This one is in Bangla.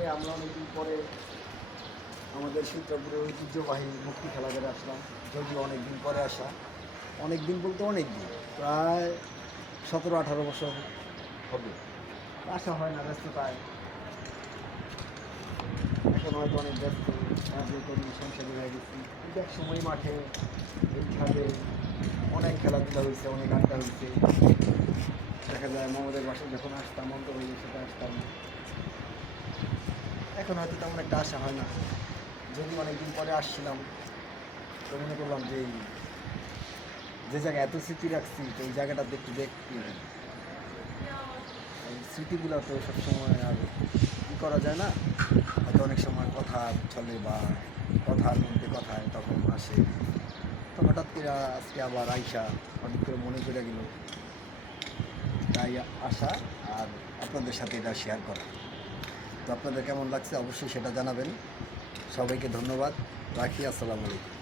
নিয়ে আমরা অনেকদিন পরে আমাদের শিবচরপুরের ঐতিহ্যবাহী মুক্তি খেলাঘরে আসলাম। যদিও অনেকদিন পরে আসা, অনেক দিন বলতে অনেক দিন, প্রায় 17-18 বছর হবে আসা হয় না, ব্যস্ততায়। এখন হয়তো অনেক ব্যস্ত, কাজে করি, সংসারী হয়ে গেছি। কিন্তু এক সময় মাঠে এই ছাদে অনেক খেলাধুলা হয়েছে, অনেক আড্ডা হয়েছে। দেখা যায় মোহাম্মদের বাসায় যখন আসতাম অন্তর্ভুক্ত সাথে আসতাম। এখন হয়তো তেমন একটা আশা হয় না। যদি অনেকদিন পরে আসছিলাম, তো মনে করলাম যে যে জায়গায় এত স্মৃতি রাখছি, তো এই জায়গাটাতে একটু দেখতে। এই স্মৃতিগুলো তো সবসময় আর কী করা যায় না, হয়তো অনেক সময় কথা চলে বা কথার মধ্যে কথায় তখন আসে। তো হঠাৎ করে আজকে আবার আইসা হঠাৎ করে মনে করে গেল, তাই আসা আর আপনাদের সাথে এটা শেয়ার করা। তো আপনাদের কেমন লাগছে অবশ্যই সেটা জানাবেন। সবাইকে ধন্যবাদ, রাখি। আসসালামু আলাইকুম।